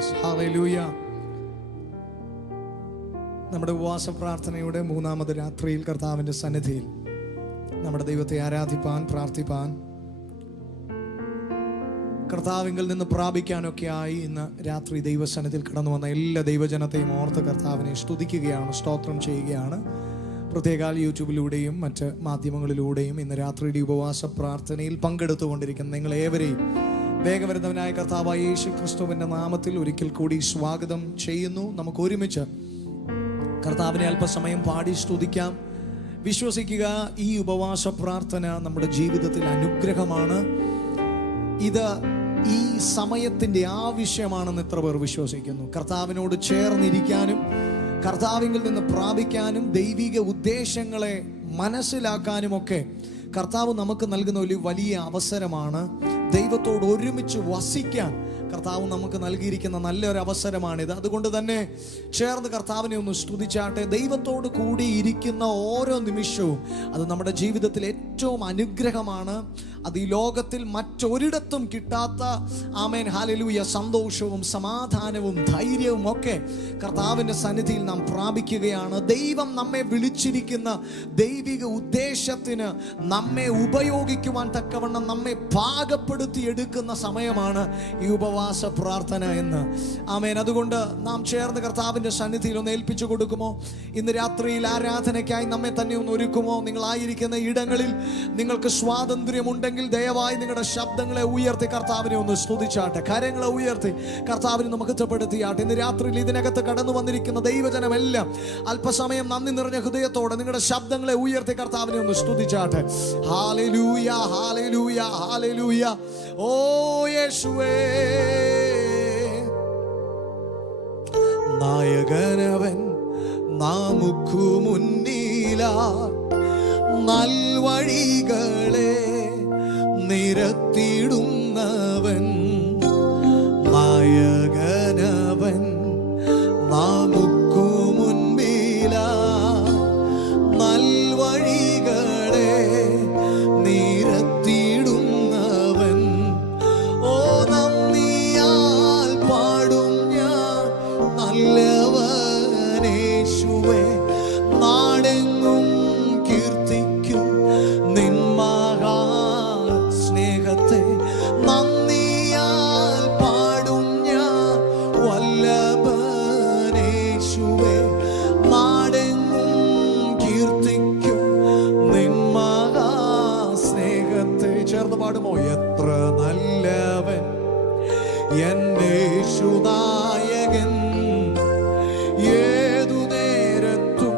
Jesus. Hallelujah. നമ്മുടെ ഉപവാസ പ്രാർത്ഥനയുടെ മൂന്നാമത് രാത്രിയിൽ കർത്താവിൻ്റെ സന്നിധിയിൽ നമ്മുടെ ദൈവത്തെ ആരാധിപ്പാൻ, പ്രാർത്ഥിപ്പാൻ, കർത്താവിങ്കിൽ നിന്ന് പ്രാപിക്കാനൊക്കെയായി ഇന്ന് രാത്രി ദൈവസന്നിധിയിൽ കടന്നു വന്ന എല്ലാ ദൈവജനത്തെയും ഓർത്ത് കർത്താവിനെ സ്തുതിക്കുകയാണ്, സ്തോത്രം ചെയ്യുകയാണ്. പ്രത്യേകാൽ യൂട്യൂബിലൂടെയും മറ്റ് മാധ്യമങ്ങളിലൂടെയും ഇന്ന് രാത്രിയുടെ ഉപവാസ പ്രാർത്ഥനയിൽ പങ്കെടുത്തുകൊണ്ടിരിക്കുന്ന നിങ്ങളേവരെയും വേഗവരുന്നവനായ കർത്താവായ യേശു ക്രിസ്തുവിൻ്റെ നാമത്തിൽ ഒരിക്കൽ കൂടി സ്വാഗതം ചെയ്യുന്നു. നമുക്ക് ഒരുമിച്ച് കർത്താവിനെ അല്പസമയം പാടി സ്തുതിക്കാം. വിശ്വസിക്കുക, ഈ ഉപവാസ പ്രാർത്ഥന നമ്മുടെ ജീവിതത്തിൽ അനുഗ്രഹമാണ്. ഇത് ഈ സമയത്തിൻ്റെ ആവശ്യമാണെന്ന് എത്ര പേർ വിശ്വസിക്കുന്നു? കർത്താവിനോട് ചേർന്നിരിക്കാനും കർത്താവിൽ നിന്ന് പ്രാപിക്കാനും ദൈവിക ഉദ്ദേശങ്ങളെ മനസ്സിലാക്കാനുമൊക്കെ കർത്താവ് നമുക്ക് നൽകുന്ന ഒരു വലിയ അവസരമാണ്. ദൈവത്തോട് ഒരുമിച്ച് വസിക്കാൻ കർത്താവ് നമുക്ക് നൽകിയിരിക്കുന്ന നല്ലൊരു അവസരമാണിത്. അതുകൊണ്ട് തന്നെ ചേർന്ന് കർത്താവിനെ ഒന്ന് സ്തുതിച്ചാട്ടെ. ദൈവത്തോട് കൂടി ഇരിക്കുന്ന ഓരോ നിമിഷവും അത് നമ്മുടെ ജീവിതത്തിൽ ഏറ്റവും അനുഗ്രഹമാണ്. അത് ഈ ലോകത്തിൽ മറ്റൊരിടത്തും കിട്ടാത്ത, ആമേൻ ഹല്ലേലൂയ, സന്തോഷവും സമാധാനവും ധൈര്യവും ഒക്കെ കർത്താവിൻ്റെ സന്നിധിയിൽ നാം പ്രാപിക്കുകയാണ്. ദൈവം നമ്മെ വിളിച്ചിരിക്കുന്ന ദൈവിക ഉദ്ദേശത്തിന് നമ്മെ ഉപയോഗിക്കുവാൻ തക്കവണ്ണം നമ്മെ പാകപ്പെടുത്തി എടുക്കുന്ന സമയമാണ് ഈ ഉപവാസ പ്രാർത്ഥന എന്ന്. ആമേൻ. അതുകൊണ്ട് നാം ചേർന്ന് കർത്താവിൻ്റെ സന്നിധിയിൽ ഒന്ന് ഏൽപ്പിച്ചു കൊടുക്കുമോ? ഇന്ന് രാത്രിയിൽ ആരാധനയ്ക്കായി നമ്മെ തന്നെ ഒന്ന് ഒരുക്കുമോ? നിങ്ങളായിരിക്കുന്ന ഇടങ്ങളിൽ നിങ്ങൾക്ക് സ്വാതന്ത്ര്യമുണ്ടെങ്കിൽ ദയവായി നിങ്ങളുടെ ശബ്ദങ്ങളെ ഉയർത്തി കർത്താവിനെ ഒന്ന് സ്തുതിച്ചാട്ടെ. കരങ്ങളെ ഉയർത്തി കർത്താവിനെ മഹത്വപ്പെടുത്തിയാട്ടെ. ഇന്ന് രാത്രിയിൽ ഇതിനകത്ത് കടന്നു വന്നിരിക്കുന്ന ദൈവജനമെല്ലാം അല്പസമയം നന്ദി നിറഞ്ഞ ഹൃദയത്തോടെ നിങ്ങളുടെ ശബ്ദങ്ങളെ ഉയർത്തി കർത്താവിനെ ഒന്ന് സ്തുതിച്ചാട്ടെ. Hallelujah, hallelujah, hallelujah. ഓ യേശുവേ, നായകനവൻ നമുക്കു മുന്നിലാ നൽവഴികളെ നിരത്തിടുന്നവൻ. നായകനവൻ നമുക്കു മുൻപിലാ നൽവഴികളെ നിരത്തിടുന്നവൻ. ഓ നന്ദിയാൽ പാടും ഞാൻ നല്ലവനേശുവേ, നാടെങ്ങും കീർത്തിക്കും നിൻ മഹാ സ്നേഹത്തെ. നന്ദിയാൽ പാടും ഞാൻ വല്ലഭനേശുവേ, നാടെങ്ങും കീർത്തിക്കും നിൻ മഹാ സ്നേഹത്തെ. ചേർന്ന് പാടുമോ? എത്ര നല്ലവൻ എൻ്റെ യേശുനായകൻ, ഏതു നേരത്തും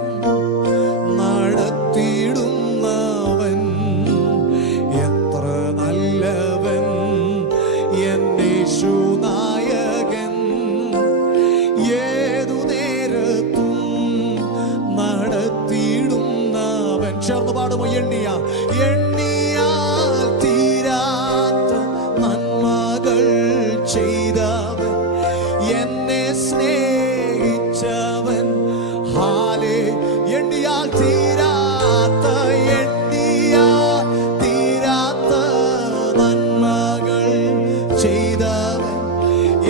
നടത്തിയിടുന്നവൻ. എത്ര നല്ലവൻ എൻ്റെ യേശുനായകൻ, ഏതു നേരത്തും നടത്തിയിടുന്നവൻ. ചേർന്ന് പാടുമോ? എണ്ണിയാൽ തീരാത്ത നന്മകൾ ചെയ്തവൻ, എന്നെ സ്നേഹിച്ചവൻ. ഹാലേ. എണ്ണിയാൽ തീരാത്ത നന്മകൾ ചെയ്തവൻ,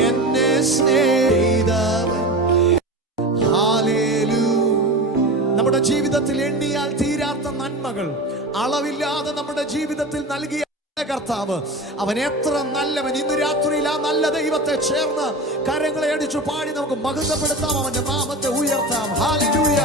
എന്നെ സ്നേഹിതവൻ. ഹല്ലേലൂയ. നമ്മുടെ ജീവിതത്തിൽ എണ്ണിയാൽ തീരാത്ത നന്മകൾ, അളവില്ലാതെ നമ്മുടെ ജീവിതത്തിൽ നൽകിയ കർത്താവ്, അവൻ എത്ര നല്ലവൻ. ഇന്ന് രാത്രിയിൽ ആ നല്ല ദൈവത്തെ ചേർന്ന് കരങ്ങളെ അടിച്ചു പാടി നമുക്ക് മഹത്വപ്പെടുത്താം, അവന്റെ നാമത്തെ ഉയർത്താം. ഹല്ലേലൂയ.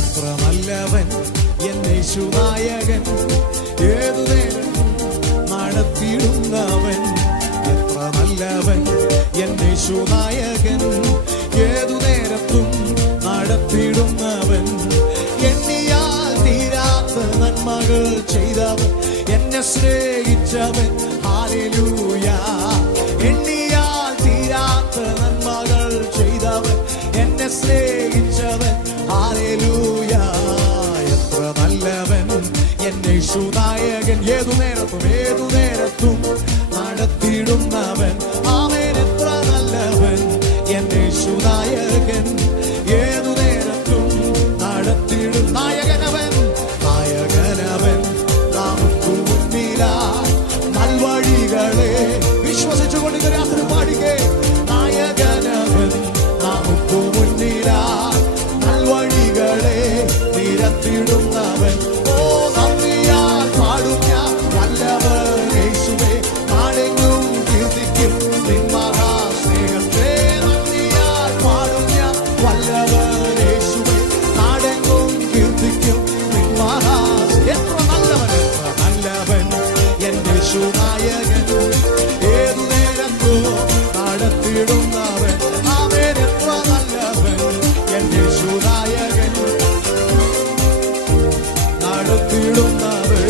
എത്ര നല്ലവൻ എന്നെ യേശുനായകൻ, ഏതു നേരത്തും നടത്തിയിടുന്നവൻ. എത്ര നല്ലവൻ എന്നെ യേശുനായകൻ, ഏതു നേരത്തും നടത്തിയിടുന്നവൻ. എണ്ണിയാൽ തീരാത്ത നന്മകൾ ചെയ്തവൻ, എന്നെ സ്നേഹിച്ചവൻ. ഹല്ലേലൂയ. എണ്ണിയാൽ തീരാത്ത നന്മകൾ ചെയ്തവൻ, എന്നെ സ്നേഹിച്ചവൻ. ഹല്ലേലൂയ. എത്ര യേശു നായകൻ. ഏതു നേരത്തും നടത്തിയിടുന്നവൻ. ആമേൻ, എത്ര നല്ലവൻ എൻ യേശു നായകൻ. ഏതു നേരത്തും നടത്തിയിടും നായകനവൻ. നമുക്ക് മുന്നിലായി നൽവഴികളെ വിശ്വസിച്ചുകൊണ്ട് ഇത് രാത്രി പാടിക്കേ. നായകനവൻ നമുക്ക് മുന്നിലായി നൽവഴികളെ നിരത്തിടുന്നവൻ. ഓ നന്ദിയാൽ പാടും ഞാൻ വല്ലവൻ യേശുവേ. നാടെങ്ങും കീർത്തിക്കും നിൻ മഹാസ്നേഹത്തെ. നന്ദിയാൽ പാടും ഞാൻ വല്ലവൻ യേശുവേ. നാടെങ്ങും കീർത്തിക്കും നിൻ എത്ര നല്ലവൻ എൻ യേശു നായകൻ. ഏതു നേരത്തും നടത്തിയിടുന്നവൻ. ആമേൻ, എത്ര നല്ലവൻ എൻ യേശു നായകൻ. നടത്തിയിടുന്നവൻ.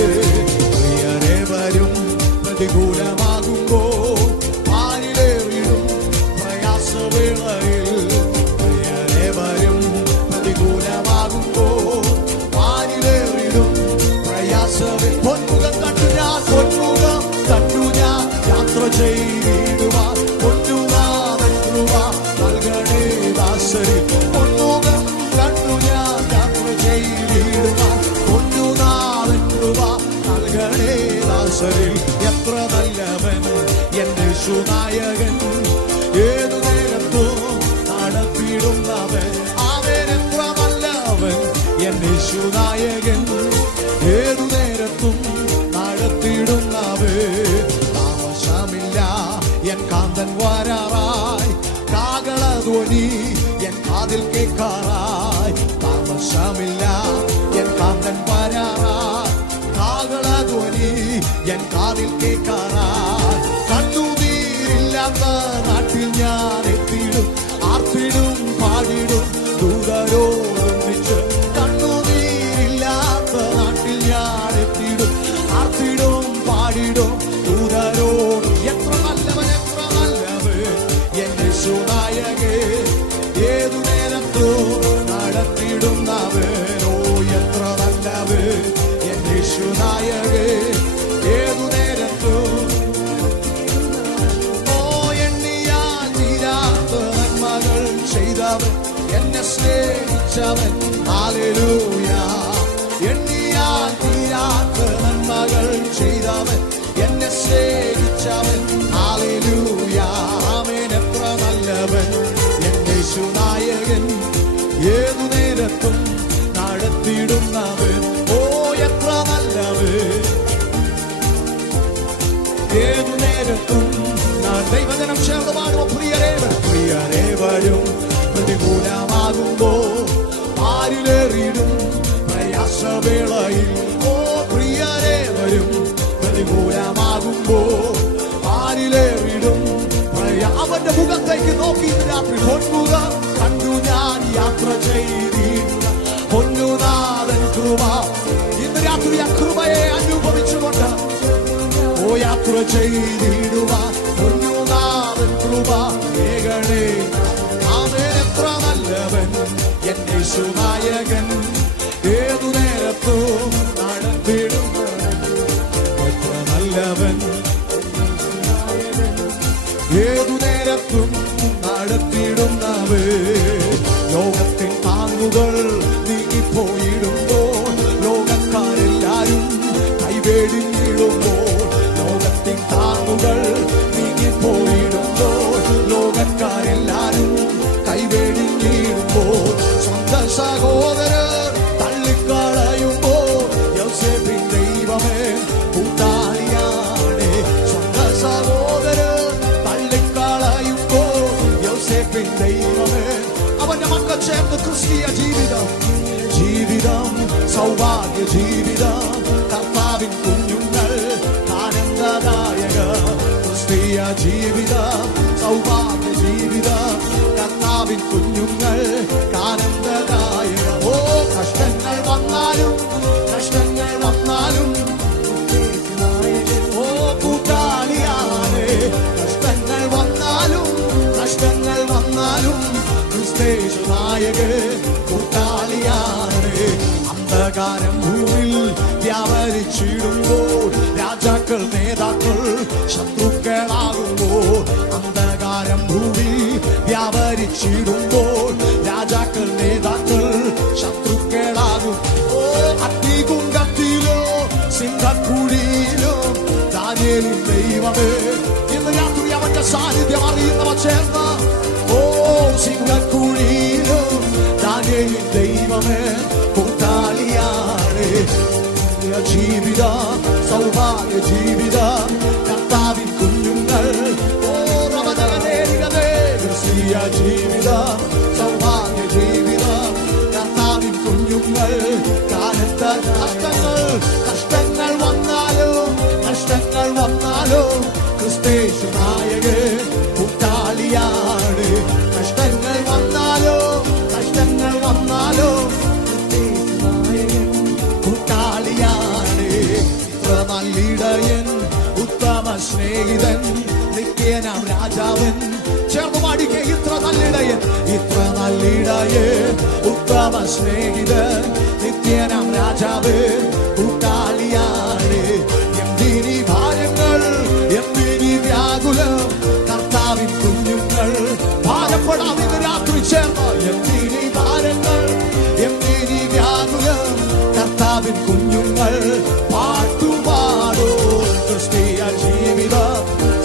പ്രിയരെ വരും പ്രതികൂലമാകുമ്പോൾ പാരിലേറിടും പ്രയാസവേളയിൽ. പ്രിയരെ വരും പ്രതികൂലമാകുമ്പോൾ പാരിലേറിടും പ്രയാസവേള. പൊന്മുഖം കണ്ടു ഞാൻ യാത്ര ചെയ്തിടുവാൻ. പൊന്നുനാഥൻ കൃപ നൽകണേ ദാസരിൽ. പൊന്മുഖം കണ്ടു ഞാൻ യാത്ര ചെയ്തിടുവാൻ. പൊന്നുനാഥൻ കൃപ നൽകണേ ദാസരിൽ. എത്ര നല്ലവൻ എൻ യേശു നായകൻ. ഏതു നേരത്തും നടത്തിയിടുന്നവൻ. ആമേൻ, എത്ര നല്ലവൻ എൻ യേശു നായകൻ. ഏതു നേരത്തും നടത്തിയിടുന്നവൻ. താമസമില്ല എൻ കാന്തൻ വരാറായി. കാകളധ്വനി എൻ കാതിൽ കേൾക്കാറായി. താമസമില്ല എൻ കാന്തൻ വരാറായി. കാകളധ്വനി എൻ കാതിൽ കേൾക്കാറായി. കണ്ണുനീരില്ലാത്ത നാട്ടിൽ ഞാൻ എത്തിയിടും. ആർത്തിടും പാടിടും ദൂതരോടൊന്നിച്ച്. കണ്ണുനീരില്ലാത്ത നാട്ടിൽ ഞാൻ എത്തിയിടും. ആർത്തിടും പാടിടും ദൂതരോട്. എത്ര നല്ലവൻ എൻ യേശു നായകൻ. ഏതു നേരത്തും നടത്തിയിടുന്നവൻ. ഓ എത്ര നല്ലവൻ എൻ യേശു നായകൻ. ഏതു നേരത്തും ഓ എണ്ണിയാൽ തീരാത്ത നന്മകൾ ചെയ്തവൻ. എന്നെ സ്നേഹിച്ചവൻ. ഹല്ലേലൂയ. എണ്ണിയാൽ തീരാത്ത നന്മകൾ ചെയ്തവൻ. എന്നെ സ്നേഹിച്ചവൻ. ഹല്ലേലൂയ. ആമേൻ, എത്ര നല്ലവൻ എൻ യേശു നായകൻ. ഏതു നേരത്തും നടത്തിയിടുന്നവൻ. ഓ എത്ര നല്ലവൻ. ഏതു നേരത്തും ദൈവജനം ചേർന്ന് പാടുമോ? പ്രിയരേ വരും പ്രതികൂലമാകുമ്പോൾ പാരിലേറിടും പ്രയാസവേളയിൽ. ഓ പ്രിയരേ വരും പ്രതികൂലമാകുമ്പോൾ പാരിലേറിടും. അവന്റെ മുഖത്തേക്ക് നോക്കി രാത്രി. പൊന്മുഖം കണ്ടു ഞാൻ യാത്ര ചെയ്തിടുന്ന പൊന്നുനാഥൻ കൃപ. ഇന്ന് രാത്രി ആ കൃപയെ അനുഭവിച്ചുകൊണ്ട് ഓ യാത്ര ചെയ്തിടുവാൻ. പൊന്നുനാഥൻ കൃപ ഏകണേ. ആമേൻ, എത്ര നല്ലവൻ എൻ യേശു നായകൻ. ഏതു നേരത്തും നടത്തിയിടുന്നവൻ. എത്ര നല്ലവൻ. ഏതു നേരത്തും നടത്തിയിടുന്നവൻ. ലോകത്തിൻ താങ്ങുകൾ നീങ്ങിപ്പോയിടുമ്പോൾ ലോകക്കാരെല്ലാരും കൈവേടിഞ്ഞിടുമ്പോൾ. ലോകത്തിൻ താങ്ങുകൾ നീങ്ങിപ്പോയിടുമ്പോൾ ലോകക്കാരെല്ലാരും കൈവേടിഞ്ഞിടുമ്പോൾ. സ്വന്തം സഹോദരർ തള്ളിക്കളയുമ്പോൾ യോസേഫിൻ ദൈവമേ കൂട്ടാളിയാണ്. സ്വന്തം സഹോദരർ തള്ളിക്കളയുമ്പോൾ യോസേഫിൻ ദൈവമേ. അവന്റെ മക്കൾ ചേർന്ന് ക്രിസ്തീയ ജീവിതം സൗഭാഗ്യ ജീവിതം. കർത്താവിൻ കുഞ്ഞുങ്ങൾ ആനന്ദദായക. ക്രിസ്തീയ ജീവിതം സൗഭാഗ്യ ജീവിതം. കർത്താവിൻ കുഞ്ഞുങ്ങൾ ആനന്ദദായക. ഓ കഷ്ടങ്ങൾ വന്നാലും ഓ കൂട്ടാളിയാണ്. കഷ്ടങ്ങൾ വന്നാലും ക്രിസ്തേശു നായകൻ കൂട്ടാളിയാണ്. അന്ധകാരം ഭൂമിൽ വ്യാപരിച്ചിടുമ്പോൾ, രാജാക്കൾ നേതാക്കൾ ശത്രുക്കളാകുമ്പോൾ, അന്ധകാരം ഭൂമി വ്യാപരിച്ചിടുമ്പോൾ, രാജാക്കൾ നേതാക്കൾ ശത്രുക്കളാകും. ഓ അഗ്നികുണ്ഡത്തിലോ സിംഹക്കുഴിയിലോ ദാനിയേലിൻ ദൈവമേ, ഇന്ന് രാത്രി അവന്റെ സാന്നിധ്യം അറിയുന്നവ ചേർന്ന് ഓ സിംഹക്കുഴിയിലോ ദാനിയേലിൻ ദൈവമേ കൂട്ടാളിയാണ്. ജീവിത സൗഭാഗ്യ ജീവിത കർത്താവിൻ കുഞ്ഞുങ്ങൾ ഓ ക്രിസ്തീയ ജീവിത സൗഭാഗ്യ ജീവിത കർത്താവിൻ കുഞ്ഞുങ്ങൾ. കാലത്ത് കഷ്ടങ്ങൾ വന്നാലോ ക്രിസ്തേശു നായകൻ കൂട്ടാളിയാണ്. കഷ്ടങ്ങൾ വന്നാലോ കൂട്ടാളിയാണ്. ഇത്ര നല്ലിടയൻ ഉത്തമ സ്നേഹിതൻ നിത്യനാം രാജാവൻ. ചേർന്ന് പാടിക്കേ, ഇത്ര നല്ലിടയൻ ഉത്തമ സ്നേഹിതൻ നിത്യനാം രാജാവൻ കൂട്ടാളിയാണ്. എന്തിനീ ഭാരങ്ങൾ, എന്തിനീ വ്യാകുലം, കർത്താവിൻ കുഞ്ഞുങ്ങൾ ഭാരപ്പെടാതെ രാത്രി ചേർന്ന്. എന്തിനീ ഭാരങ്ങൾ, എന്തിനീ വ്യാകുലം, കർത്താവിൻ കുഞ്ഞുങ്ങൾ പാട്ടുപാടോ. ക്രിസ്തീയ ജീവിത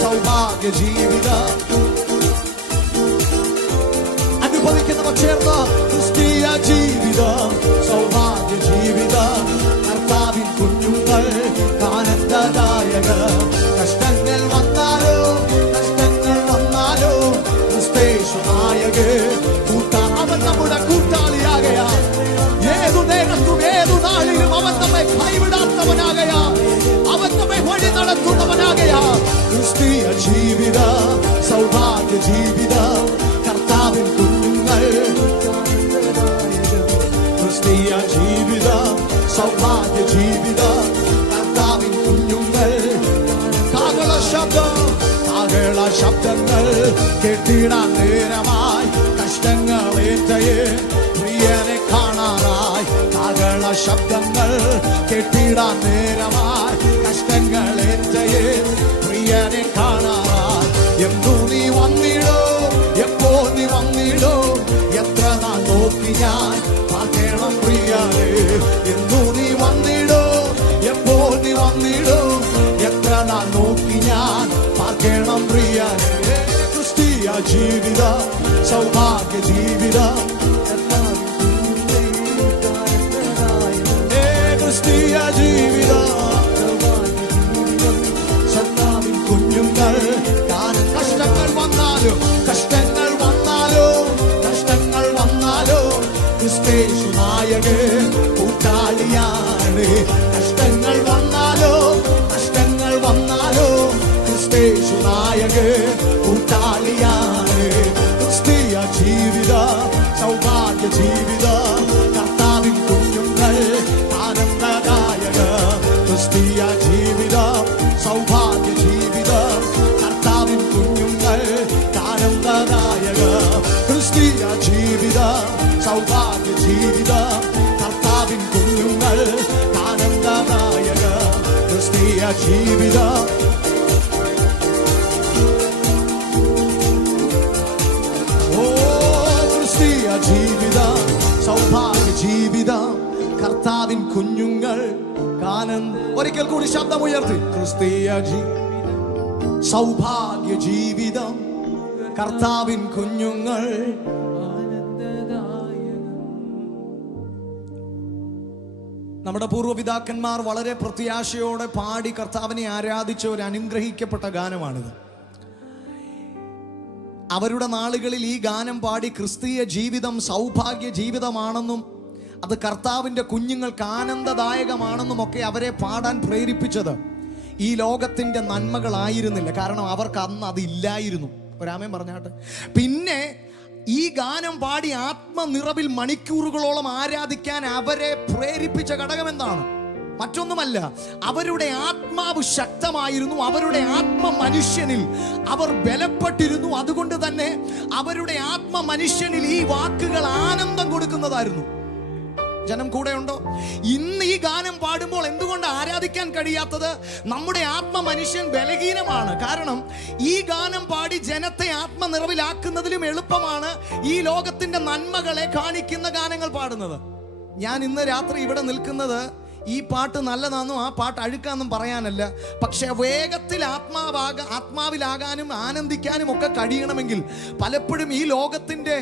സൗഭാഗ്യ ജീവിത അനുഭവിക്കുന്നവർ ചേർന്ന്. ക്രിസ്തീയ ജീവിത സൗഭാഗ്യ ജീവിത കർത്താവിൻ കുഞ്ഞുങ്ങൾ ആനന്ദദായക. കഷ്ടങ്ങൾ വന്നാലോ ക്രിസ്തേശു നായകൻ അവൻ നമ്മുടെ കൂട്ടാളിയാകയാ. ഏതു നേരത്തും ഏതു നാളിലും അവൻ നമ്മെ കൈവിടാത്തവനാകയാ. അവൻ നമ്മെ വഴി നടത്തുന്നവനാകയാ. ക്രിസ്തീയ ജീവിത സൗഭാഗ്യ ജീവിത കർത്താവിൻ കുഞ്ഞുങ്ങൾ. ക്രിസ്തീയ ജീവിത സൗഭാഗ്യ ജീവിത കർത്താവിൻ കുഞ്ഞുങ്ങൾ. കാഹള ശബ്ദങ്ങൾ കേട്ടിടാൻ നേരമായി കഷ്ടങ്ങളേറ്റയെ പ്രിയനെ കാണാനായി. കാഹള ശബ്ദങ്ങൾ കേട്ടിടാൻ നേരമായി കഷ്ടങ്ങളേറ്റയെ പ്രിയനെ കാണാനായി. എന്തോ നീ വന്നിടോ, എപ്പോ നീ വന്നിടോ, എത്ര നാൾ നോക്കി ഞാൻ പാർക്കണം പ്രിയനെ. എന്തോ നീ വന്നിടോ, എപ്പോ നീ വന്നിടോ, എത്ര നാൾ നോക്കി ഞാൻ പാർക്കണം പ്രിയനെ. ക്രിസ്തീയ ജീവിത സൗഭാഗ്യ ജീവിത ക്രിസ്തീയ ജീവിത സത്താവിൻ കുഞ്ഞുങ്ങൾ. കഷ്ടങ്ങൾ വന്നാലോ ക്രിസ്തേശു നായകൻ കൂട്ടാളിയാണ്. കഷ്ടങ്ങൾ വന്നാലോ ക്രിസ്തേശു നായകൻ കൂട്ടാളിയാണ്. ക്രിസ്തീയ ജീവിത സൗഭാഗ്യ ജീവിത കർത്താവിൻ കുഞ്ഞുങ്ങൾ ആനന്ദദായക. ക്രിസ്തീയ ജീവിത സൗഭാഗ്യ ജീവിത കർത്താവിൻ കുഞ്ഞുങ്ങൾ ആനന്ദദായക. ക്രിസ്തീയ ജീവിത സൗഭാഗ്യ ജീവിത കർത്താവിൻ കുഞ്ഞുങ്ങൾ ആനന്ദദായക. ക്രിസ്തീയ ജീവിത ജീവിത സൗഭാഗ്യ ജീവിത കർത്താവിൻ കുഞ്ഞുങ്ങൾ. ഒരിക്കൽ കൂടി ശബ്ദം ഉയർത്തി. ക്രിസ്തീയ സൗഭാഗ്യ ജീവിതം കർത്താവിൻ കുഞ്ഞുങ്ങൾ. നമ്മുടെ പൂർവ്വപിതാക്കന്മാർ വളരെ പ്രത്യാശയോടെ പാടി കർത്താവിനെ ആരാധിച്ച ഒരു അനുഗ്രഹിക്കപ്പെട്ട ഗാനമാണിത്. അവരുടെ നാളുകളിൽ ഈ ഗാനം പാടി ക്രിസ്തീയ ജീവിതം സൗഭാഗ്യ ജീവിതമാണെന്നും അത് കർത്താവിൻ്റെ കുഞ്ഞുങ്ങൾക്ക് ആനന്ദദായകമാണെന്നും ഒക്കെ അവരെ പാടാൻ പ്രേരിപ്പിച്ചത് ഈ ലോകത്തിൻ്റെ നന്മകളായിരുന്നില്ല. കാരണം അവർക്ക് അന്ന് അതില്ലായിരുന്നു. ഒരാമേൻ പറഞ്ഞാട്ടെ. പിന്നെ ഈ ഗാനം പാടി ആത്മനിറവിൽ മണിക്കൂറുകളോളം ആരാധിക്കാൻ അവരെ പ്രേരിപ്പിച്ച ഘടകം എന്താണ്? മറ്റൊന്നുമല്ല, അവരുടെ ആത്മാവ് ശക്തമായിരുന്നു. അവരുടെ ആത്മ മനുഷ്യനിൽ അവർ ബലപ്പെട്ടിരുന്നു. അതുകൊണ്ട് തന്നെ അവരുടെ ആത്മ മനുഷ്യനിൽ ഈ വാക്കുകൾ ആനന്ദം കൊടുക്കുന്നതായിരുന്നു. ജനം കൂടെ ഉണ്ടോ? ഇന്ന് ഈ ഗാനം പാടുമ്പോൾ എന്തുകൊണ്ട് ആരാധിക്കാൻ കഴിയാത്തത്? നമ്മുടെ ആത്മ മനുഷ്യൻ ബലഹീനമാണ്. കാരണം ഈ ഗാനം പാടി ജനത്തെ ആത്മനിറവിലാക്കുന്നതിലും എളുപ്പമാണ് ഈ ലോകത്തിന്റെ നന്മകളെ കാണിക്കുന്ന ഗാനങ്ങൾ പാടുന്നത്. ഞാൻ ഇന്ന് രാത്രി ഇവിടെ നിൽക്കുന്നത് ഈ പാട്ട് നല്ലതാണെന്നും ആ പാട്ട് അഴുക്കാന്നും പറയാനല്ല. പക്ഷെ വേഗത്തിൽ ആത്മാവിലാകാനും ആനന്ദിക്കാനും ഒക്കെ കഴിയണമെങ്കിൽ പലപ്പോഴും ഈ ലോകത്തിന്റെ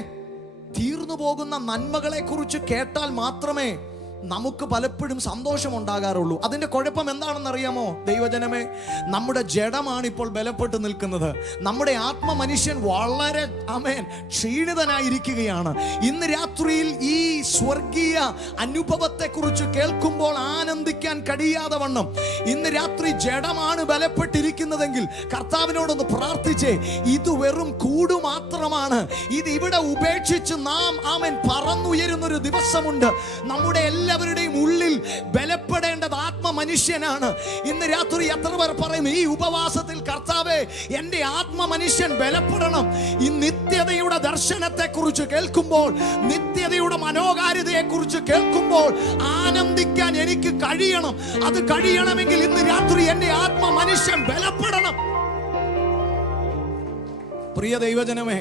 തീർന്നു പോകുന്ന നന്മകളെ കുറിച്ച് കേട്ടാൽ മാത്രമേ നമുക്ക് പലപ്പോഴും സന്തോഷമുണ്ടാകാറുള്ളൂ. അതിൻ്റെ കുഴപ്പം എന്താണെന്ന് അറിയാമോ ദൈവജനമേ? നമ്മുടെ ജഡമാണ് ഇപ്പോൾ ബലപ്പെട്ട് നിൽക്കുന്നത്. നമ്മുടെ ആത്മ മനുഷ്യൻ വളരെ ക്ഷീണിതനായിരിക്കുകയാണ്. ഇന്ന് രാത്രിയിൽ ഈ സ്വർഗീയ അനുഭവത്തെക്കുറിച്ച് കേൾക്കുമ്പോൾ ആനന്ദിക്കാൻ കഴിയാതെ വണ്ണം ഇന്ന് രാത്രി ജഡമാണ് ബലപ്പെട്ടിരിക്കുന്നതെങ്കിൽ കർത്താവിനോടൊന്ന് പ്രാർത്ഥിച്ചേ. ഇത് വെറും കൂട് മാത്രമാണ്. ഇത് ഇവിടെ ഉപേക്ഷിച്ച് നാം പറന്നുയരുന്നൊരു ദിവസമുണ്ട്. നമ്മുടെ എല്ലാവരുടെയും ഉള്ളിൽ ബലപ്പെടേണ്ടത് ആത്മ മനുഷ്യനാണ്. ഇന്ന് രാത്രി എത്ര പേർ പറയും ഈ ഉപവാസത്തിൽ, കർത്താവേ എൻ്റെ ആത്മ മനുഷ്യൻ ബലപ്പെടണം. ഈ നിത്യതയുടെ ദർശനത്തെ കുറിച്ച് കേൾക്കുമ്പോൾ, നിത്യതയുടെ മനോഹാരിതയെ കുറിച്ച് കേൾക്കുമ്പോൾ ആനന്ദിക്കാൻ എനിക്ക് കഴിയണം. അത് കഴിയണമെങ്കിൽ ഇന്ന് രാത്രി എൻ്റെ ആത്മ മനുഷ്യൻ ബലപ്പെടണം. പ്രിയ ദൈവജനമേ,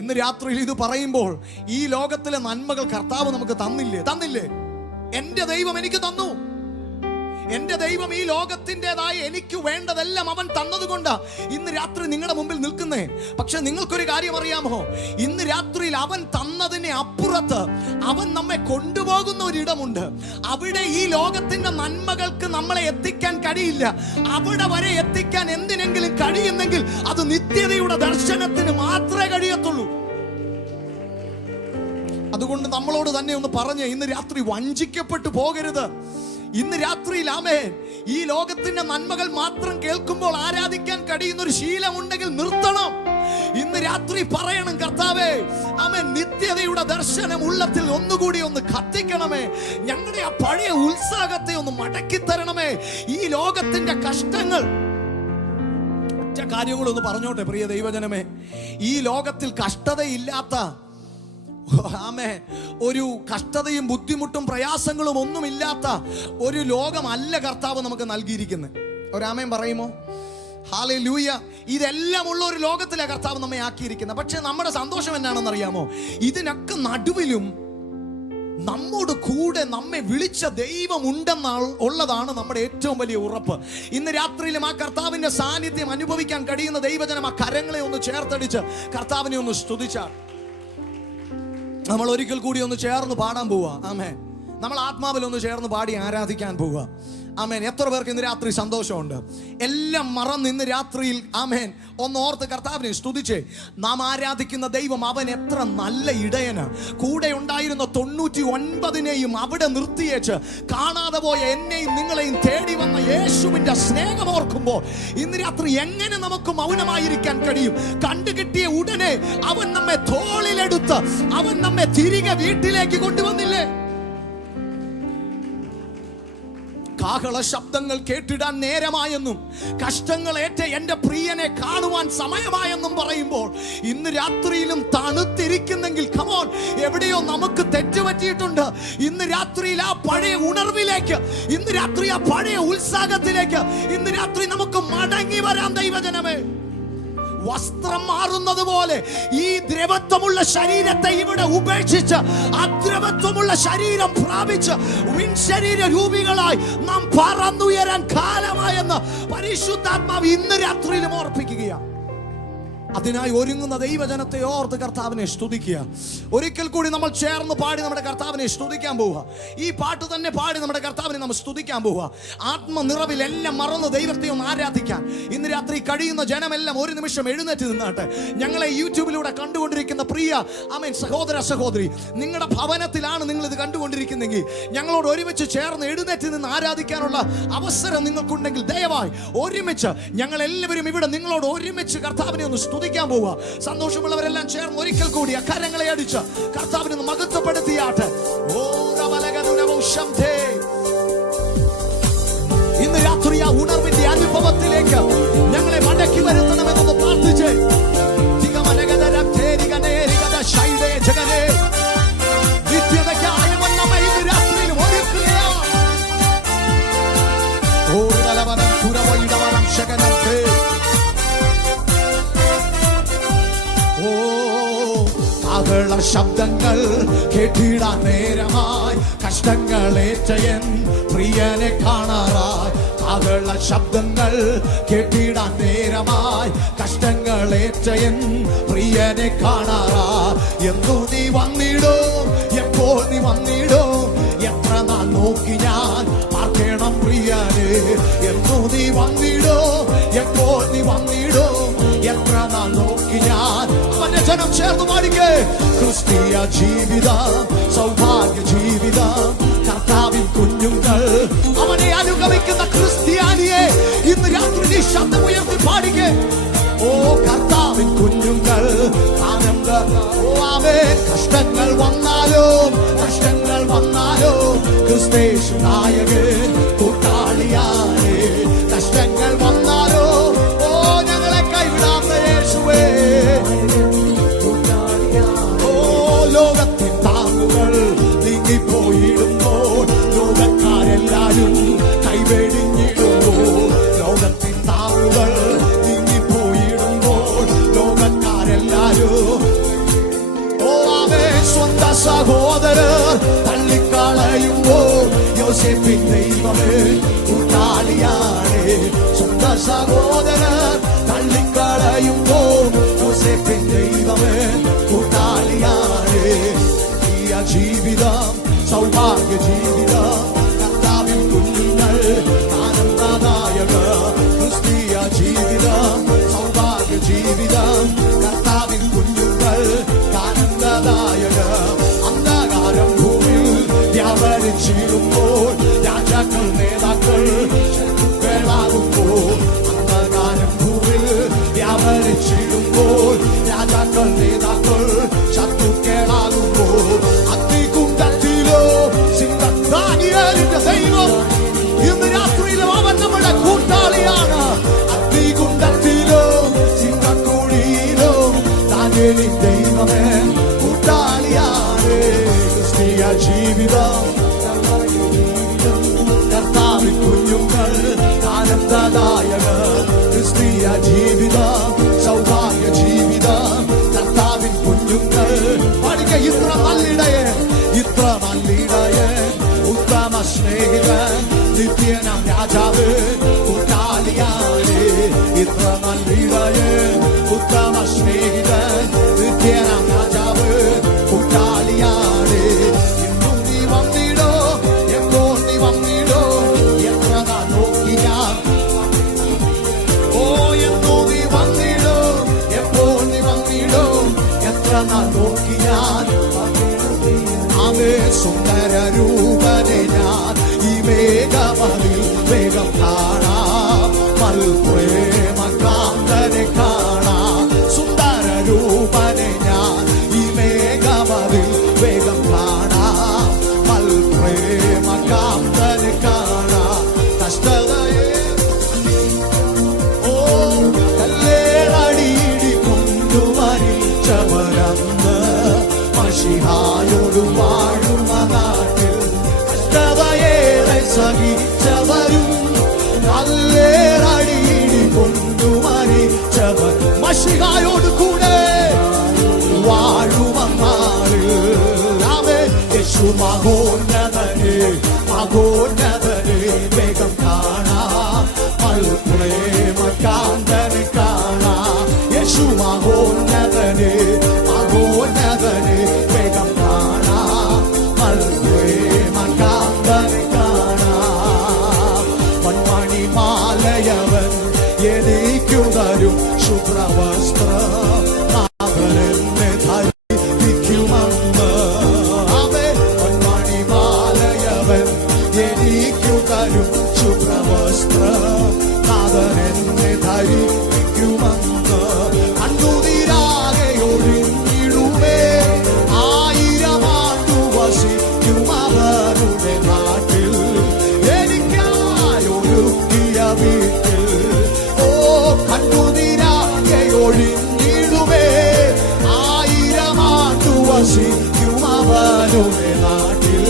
ഇന്ന് രാത്രിയിൽ ഇത് പറയുമ്പോൾ ഈ ലോകത്തിലെ നന്മകൾ കർത്താവ് നമുക്ക് തന്നില്ലേ? എന്റെ ദൈവം എനിക്ക് തന്നു. എന്റെ ദൈവം ഈ ലോകത്തിൻ്റെതായ എനിക്ക് വേണ്ടതെല്ലാം അവൻ തന്നതുകൊണ്ട് ഇന്ന് രാത്രി നിങ്ങളുടെ മുമ്പിൽ നിൽക്കുന്നേ. പക്ഷെ നിങ്ങൾക്കൊരു കാര്യം അറിയാമോ? ഇന്ന് രാത്രിയിൽ അവൻ തന്നതിന് അപ്പുറത്ത് അവൻ നമ്മെ കൊണ്ടുപോകുന്ന ഒരിടമുണ്ട്. അവിടെ ഈ ലോകത്തിന്റെ നന്മകൾക്ക് നമ്മളെ എത്തിക്കാൻ കഴിയില്ല. അവിടെ വരെ എത്തിക്കാൻ എന്തിനെങ്കിലും കഴിയുന്നെങ്കിൽ അത് നിത്യതയുടെ ദർശനത്തിന് മാത്രമേ കഴിയത്തുള്ളൂ. അതുകൊണ്ട് നമ്മളോട് തന്നെ ഒന്ന് പറഞ്ഞ് ഇന്ന് രാത്രി വഞ്ചിക്കപ്പെട്ടു പോകരുത്. ഇന്ന് രാത്രിയിൽ ഈ ലോകത്തിന്റെ നന്മകൾ മാത്രം കേൾക്കുമ്പോൾ ആരാധിക്കാൻ കഴിയുന്ന ഒരു ശീലമുണ്ടെങ്കിൽ നിർത്തണം. ഇന്ന് രാത്രി പറയണം, കർത്താവേ നിത്യതയുടെ ദർശനം ഉള്ളത്തിൽ ഒന്നുകൂടി ഒന്ന് കത്തിക്കണമേ. ഞങ്ങളുടെ ആ പഴയ ഉത്സാഹത്തെ ഒന്ന് മടക്കി തരണമേ. ഈ ലോകത്തിന്റെ കഷ്ടങ്ങൾ കാര്യങ്ങളൊന്ന് പറഞ്ഞോട്ടെ പ്രിയ ദൈവജനമേ. ഈ ലോകത്തിൽ കഷ്ടതയില്ലാത്ത ഒരു കഷ്ടതയും ബുദ്ധിമുട്ടും പ്രയാസങ്ങളും ഒന്നുമില്ലാത്ത ഒരു ലോകമല്ല കർത്താവ് നമുക്ക് നൽകിയിരിക്കുന്നത്. ഒരാമേൻ പറയുമോ? ഹല്ലേലൂയ. ഇതെല്ലാം ഉള്ള ഒരു ലോകത്തിലാണ് കർത്താവ് നമ്മെ ആക്കിയിരിക്കുന്നത്. പക്ഷെ നമ്മുടെ സന്തോഷം എന്നാണെന്ന് അറിയാമോ? ഇതിനൊക്കെ നടുവിലും നമ്മോട് കൂടെ നമ്മെ വിളിച്ച ദൈവം ഉള്ളതാണ് നമ്മുടെ ഏറ്റവും വലിയ ഉറപ്പ്. ഇന്ന് രാത്രിയിലും ആ കർത്താവിന്റെ സാന്നിധ്യം അനുഭവിക്കാൻ കഴിയുന്ന ദൈവജനം ആ കരങ്ങളെ ഒന്ന് ചേർത്തടിച്ച് കർത്താവിനെ ഒന്ന് സ്തുതിച്ചാൽ നമ്മൾ ഒരിക്കൽ കൂടി ഒന്ന് ചേർന്ന് പാടാൻ പോവാ. നമ്മൾ ആത്മാവിൽ ഒന്ന് ചേർന്ന് പാടി ആരാധിക്കാൻ പോവുക. എത്ര പേർക്ക് ഇന്ന് രാത്രി സന്തോഷമുണ്ട്? എല്ലാം മറന്ന് ഇന്ന് രാത്രിയിൽ ഒന്ന് ഓർത്ത് കർത്താവിനെ സ്തുതിച്ചേ. നാം ആരാധിക്കുന്ന ദൈവം അവൻ എത്ര നല്ല ഇടയന്. കൂടെ ഉണ്ടായിരുന്ന 99 അവിടെ നിർത്തിയേച്ച് കാണാതെ പോയ എന്നെയും നിങ്ങളെയും തേടി വന്ന യേശുവിന്റെ സ്നേഹം ഓർക്കുമ്പോൾ ഇന്ന് രാത്രി എങ്ങനെ നമുക്ക് മൗനമായിരിക്കാൻ കഴിയും? കണ്ടുകിട്ടിയ ഉടനെ അവൻ നമ്മെ തോളിലെടുത്ത് അവൻ നമ്മെ തിരികെ വീട്ടിലേക്ക് കൊണ്ടുവന്നില്ലേ? കാഹള ശബ്ദങ്ങൾ കേട്ടിടാൻ നേരമായെന്നും കഷ്ടങ്ങളേറ്റ എൻ്റെ പ്രിയനെ കാണുവാൻ സമയമായെന്നും പറയുമ്പോൾ ഇന്ന് രാത്രിയിലും തണുത്തിരിക്കുന്നെങ്കിൽ കമോൺ, എവിടെയോ നമുക്ക് തെറ്റുപറ്റിയിട്ടുണ്ട്. ഇന്ന് രാത്രിയിൽ ആ പഴയ ഉണർവിലേക്ക്, ഇന്ന് രാത്രി ആ പഴയ ഉത്സാഹത്തിലേക്ക് ഇന്ന് രാത്രി നമുക്ക് മടങ്ങി വരാം ദൈവജനമേ. വസ്ത്രം മാറുന്നത് പോലെ ഈ ദ്രവത്വമുള്ള ശരീരത്തെ ഇവിടെ ഉപേക്ഷിച്ച് അദ്രവത്വമുള്ള ശരീരം പ്രാപിച്ച് വിൻശരീര രൂപികളായി നാം പറന്നുയരാൻ കാലമായെന്ന് പരിശുദ്ധാത്മാവ് ഇന്ന് രാത്രിയിലും ഓർപ്പിക്കുകയാണ്. അതിനായി ഒരുങ്ങുന്ന ദൈവജനത്തെ ഓർത്ത് കർത്താവിനെ സ്തുതിക്കുക. ഒരിക്കൽ കൂടി നമ്മൾ ചേർന്ന് പാടി നമ്മുടെ കർത്താവിനെ സ്തുതിക്കാൻ പോവുക. ഈ പാട്ട് തന്നെ പാടി നമ്മുടെ കർത്താവിനെ നമ്മൾ സ്തുതിക്കാൻ പോവുക. ആത്മനിറവിൽ എല്ലാം മറന്ന് ദൈവത്തെ ഒന്ന് ആരാധിക്കാൻ ഇന്ന് രാത്രി കഴിയുന്ന ജനമെല്ലാം ഒരു നിമിഷം എഴുന്നേറ്റ് നിന്നാട്ടെ. ഞങ്ങളെ യൂട്യൂബിലൂടെ കണ്ടുകൊണ്ടിരിക്കുന്ന പ്രിയ സഹോദര സഹോദരി, നിങ്ങളുടെ ഭവനത്തിലാണ് നിങ്ങൾ ഇത് കണ്ടുകൊണ്ടിരിക്കുന്നെങ്കിൽ ഞങ്ങളോട് ഒരുമിച്ച് ചേർന്ന് എഴുന്നേറ്റ് നിന്ന് ആരാധിക്കാനുള്ള അവസരം നിങ്ങൾക്കുണ്ടെങ്കിൽ ദയവായി ഒരുമിച്ച് ഞങ്ങൾ എല്ലാവരും ഇവിടെ നിങ്ങളോട് ഒരുമിച്ച് കർത്താവിനെ ഒന്ന് സ്തുതിക്കാൻ പോവുക. സന്തോഷമുള്ളവരെല്ലാം ചേർന്ന് ഒരിക്കൽ കൂടി കരങ്ങളെ അടിച്ച് കർത്താവിനെ മഹത്വപ്പെടുത്തിയാട്ടെ. ഇന്ന് രാത്രി ആ ഉണർവിന്റെ അനുഭവത്തിലേക്ക് ഞങ്ങളെ മടക്കി വരുത്തണമെന്നൊന്ന് പ്രാർത്ഥിച്ച് നിത്യതയ്ക്കായ നമ്മെ ഇന്ന് രാത്രി ശബ്ദങ്ങൾ കേട്ടിടാൻ നേരമായി കഷ്ടങ്ങളേറ്റയൻ പ്രിയനെ കാണാറായി. കാഹള ശബ്ദങ്ങൾ കേട്ടിടാൻ നേരമായി കഷ്ടങ്ങളേറ്റയൻ പ്രിയനെ കാണാറായി. എന്നു നീ വന്നിടും, എപ്പോൾ നീ വന്നിടും, എത്ര നാൾ നോക്കി ഞാൻ പാർക്കണം പ്രിയനെ. എന്നു നീ വന്നിടും, എപ്പോൾ നീ വന്നിടും, എത്ര നാൾ നോക്കി ഞാൻ. അവന്റെ ജനം ചേർന്ന് പാടിക്കേ. ക്രിസ്തീയ ജീവിതം സൗഭാഗ്യ ജീവിതം, കർത്താവിൻ കുഞ്ഞുങ്ങൾ അവനെ അനുഗമിക്കുന്ന ക്രിസ്ത്യാനിയെ ഇന്ന് രാത്രി നീ ശബ്ദം ഉയർത്തി പാടിക്കേ. ഓ കർത്താവിൻ കുഞ്ഞുങ്ങൾ ആനന്ദ. ഓ ആവേ കഷ്ടങ്ങൾ വന്നാലും കഷ്ടങ്ങൾ വന്നാലും ക്രിസ്തേശു നായകൻ കൂട്ടാളിയാണേ. കഷ്ടങ്ങൾ വന്നാലോ ഓ ഞങ്ങളെ കൈവിടാത്ത യേശുവേ. ഓ ലോകത്തിൻ താങ്ങുകൾ നീങ്ങിപ്പോയിടുമ്പോൾ ലോകക്കാരെല്ലാരും കൈവെടിഞ്ഞിടുമ്പോൾ. ലോകത്തിൻ താങ്ങുകൾ നീങ്ങിപ്പോയിടുമ്പോൾ ലോകക്കാരെല്ലാരും ഓ അവേ സ്വന്ത സഹോദരർ തള്ളിക്കളയുമ്പോൾ യോസേഫിൻ ദൈവമേ കൂട്ടാളിയാണേ. സ്വന്ത സഹോദരർ തള്ളിക്കളയുമ്പോൾ യോസേഫിൻ ദൈവമേ കൂട്ടാളിയാണേ. ക്രിസ്തീയ ജീവിതം സൗഭാഗ്യ ജീവിതം, കർത്താവിൻ കുഞ്ഞുങ്ങൾ ആനന്ദദായക. ക്രിസ്തീയ ജീവിതം സൗഭാഗ്യ ജീവിതം, കർത്താവിൻ കുഞ്ഞുങ്ങൾ ആനന്ദദായക. അന്ധകാരം ഭൂമിയിൽ വ്യാപരിച്ചിടുമ്പോൾ രാജാക്കൾ നേതാക്കൾ ശത്രുക്കളാകുമ്പോൾ. അന്ധകാരം ഭൂമിയിൽ വ്യാപരിച്ചിടുമ്പോൾ രാജാക്കൾ നേതാക്കൾ ശത്രുക്കളാകുമ്പോൾ. അഗ്നികുണ്ഡത്തിലോ സിംഹദാനിയേലിന്റെ ദൈവം ഇന്ന് രാത്രിയിലും അവൻ നമ്മുടെ കൂട്ടാളിയാണ്. അഗ്നികുണ്ഡത്തിലോ സിംഹക്കുഴിയിലോ ദാനിയേലിൻ ദൈവമേ കൂട്ടാളിയാണ്. ക്രിസ്തീയ ജീവിതം കർത്താവിൻ കുഞ്ഞുങ്ങൾ ആനന്ദദായക. ക്രിസ്തീയ ജീവിതം സൗഭാഗ്യ ജീവിതം, കർത്താവിൻ കുഞ്ഞുങ്ങൾ പഠിക്ക. ഇത്ര നല്ലിടയൻ, ഇത്ര നല്ലിടയൻ, ഉത്തമ സ്നേഹിതൻ, നിത്യനാം രാജാവ് കൂട്ടാളിയാണേ. ഇത്ര നല്ലിടയൻ, ഉത്തമ സ്നേഹിതൻ, നിത്യനാം രാജാവ് കൂട്ടാളിയാണേ. ഇന്നും നീ വന്നിടോ, എപ്പോൾ നീ വന്നിടോ, എത്ര നാൾ നോക്കി ഞാൻ. ഓ എന്നു നീ വന്നിടോ, എപ്പോൾ നീ വന്നിടോ, എത്ര നാൾ നോക്കി ഞാൻ. അവേ സുന്ദര രൂപനെ ഞാൻ ഈ മേഘമതിൽ വേഗം കാണാം. മൽപ്രേമ കാന്തനെ കാണാം. സുന്ദര രൂപനെ ഞാൻ ഈ മേഘമതിൽ വേഗം കാണാം. മൽപ്രേമ കാന്തനെ കാണാം. കഷ്ടതയെ ഓ കല്ലേറടിയിടി കൊണ്ടുമരിച്ചവരന്ന് മശിഹായോട് വാഴുമ നാട്ടിൽ. കഷ്ടതയേറെ സഹിച്ചവരും കല്ലേറടിയിടി കൊണ്ടുമരിച്ചവർ മശിഹായോട് കൂടെ വാഴുമെന്നാളിൽ. യേശു മഹോന്നതനെ മഹോന്നതനെ വേഗം കാണാം. മൽപ്രേമ കാന്തനെ കാണാം. യേശു മഹോന്നതനെ മഹോന്നതനെ വേഗം കാണാം. മൽപ്രേമ കാന്തനെ കാണാം. പൊന്മണിമാലയവൻ എനിക്കു തരും ശുഭ്രവസ്ത്രം, നാഥനെന്നെ ധരിപ്പിക്കുമെന്ന്. അവേ പൊന്മണിമാലയവൻ എനിക്കു തരും ശുഭ്രവസ്ത്രം, നാഥനെന്നെ ധരിപ്പിക്കുമെന്ന്. കണ്ണുനീരാകെ ഒഴിഞ്ഞിടുമേ, 1000 ആണ്ടു വസിക്കും അവരുടെ നാട്ടിൽ. എനിക്കായൊരുക്കിയ വീട്ടിൽ ഓ കണ്ണുനീരാകെ ഒഴിഞ്ഞിടുമേ, 1000 ആണ്ടു വസിക്കും അവരുടെ നാട്ടിൽ.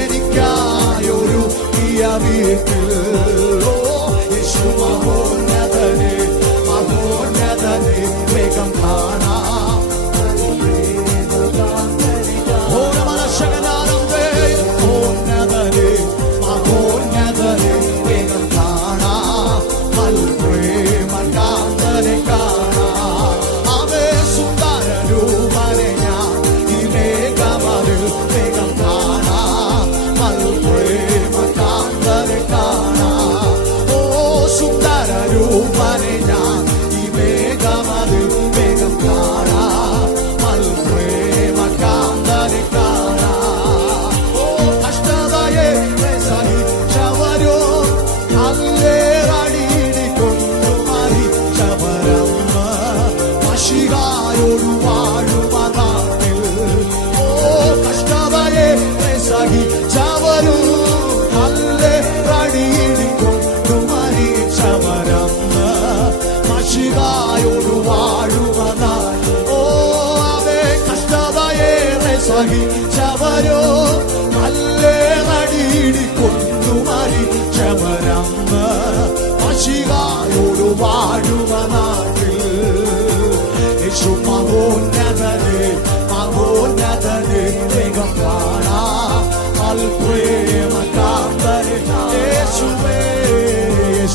എനിക്കായൊരുക്കിയ വീട്ടിൽ ഓ യേശു മഹോന്നതനെ മഹോന്നതനെ വേഗം കാണാം.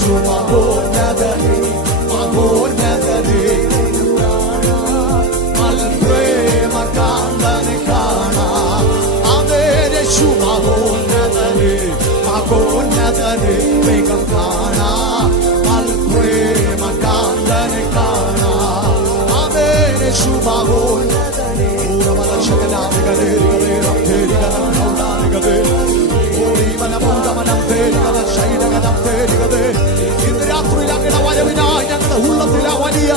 യേശു മഹോന്നതനേ മഹോന്നതനേ പ്രേമ കാന്തനെ കാണാം അതേ യേശു മഹോന്നതനേ മഹോന്നതനേ വേഗം കാണാം പ്രേമ കാന്തനെ കാണാം അതേ യേശു മഹോന്നതനേ ഇന്ന് രാത്രിയിൽ അങ്ങയുടെ വരവിനായി ഞങ്ങളുടെ ഉള്ളത്തിലെ വലിയ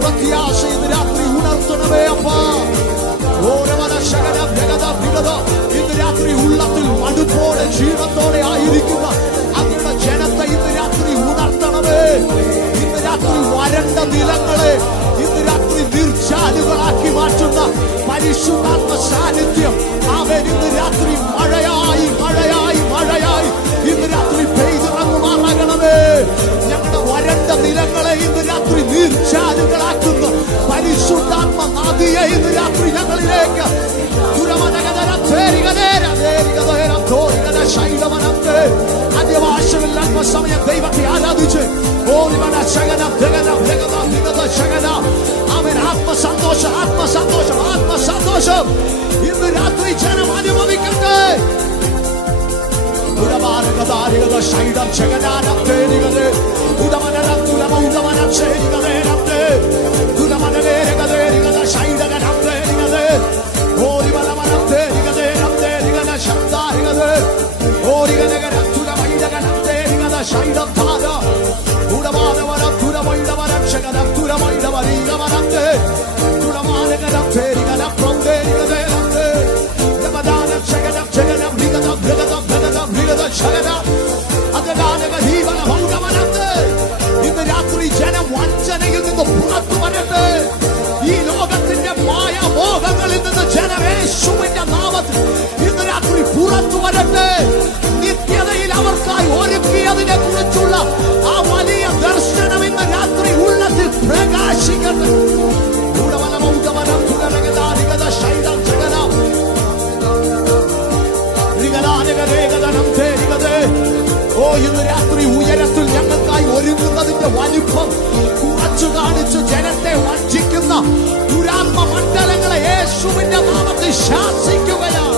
പ്രത്യാശ ഇന്ന് രാത്രി ഉണർത്തണമേ അപ്പാ. ഇന്ന് രാത്രി ഉള്ളത്തിൽ മടുപ്പോടെ ക്ഷീണത്തോടെ ആയിരിക്കുന്ന അങ്ങയുടെ ജനത്തെ ഇന്ന് രാത്രി ഉണർത്തണമേ. ഇന്ന് രാത്രി വരണ്ട നിലങ്ങളെ ഇന്ന് രാത്രി നിർച്ചാലുകളാക്കി മാറ്റുന്ന പരിശുദ്ധാത്മ സാന്നിധ്യം അവൻ ഇന്ന് രാത്രി മഴയായി മഴയായി മഴയായി ഇന്ന് രാത്രി പെയ്തിറങ്ങുമാറാകണമേ. ഞങ്ങളുടെ വരണ്ട നിലങ്ങളെ ഇന്ന് രാത്രി നീർച്ചാലുകളാക്കുന്ന പരിശുദ്ധാത്മ നദിയെ ഇന്ന് രാത്രി ഞങ്ങളിലേക്ക് അന്യഭാഷകളിൽ അല്പസമയം ദൈവത്തെ ആരാധിച്ച് അവൻ ആത്മസന്തോഷം ആത്മസന്തോഷം ആത്മസന്തോഷം ഇന്ന് രാത്രി ജനം അനുഭവിക്കട്ടെ. ഇന്ന് രാത്രി ജനം വഞ്ചനയിൽ നിന്ന് പുറത്തു വരട്ടെ. ഈ ലോകത്തിന്റെ മായാമോഹങ്ങളിൽ നിന്ന് ജനം യേശുവിന്റെ നാമത്തിൽ ഇന്ന് രാത്രി പുറത്തു വരട്ടെ. നിത്യതയിൽ അവർക്കായി ഒരുക്കിയതിനെ കുറിച്ചുള്ള ആ വലിയ ദർശനം ഇന്ന് രാത്രി ഉള്ളത്തിൽ പ്രകാശിക്കട്ടെ. ഇന്ന് രാത്രി ഉയരത്തിൽ ഞങ്ങൾക്കായി ഒരുങ്ങുന്നതിന്റെ വലിപ്പം കുറച്ചു കാണിച്ച് ജനത്തെ വഞ്ചിക്കുന്ന ദുരാത്മ മണ്ഡലങ്ങളെ യേശുവിന്റെ നാമത്തിൽ ശാസിക്കുകയാണ്.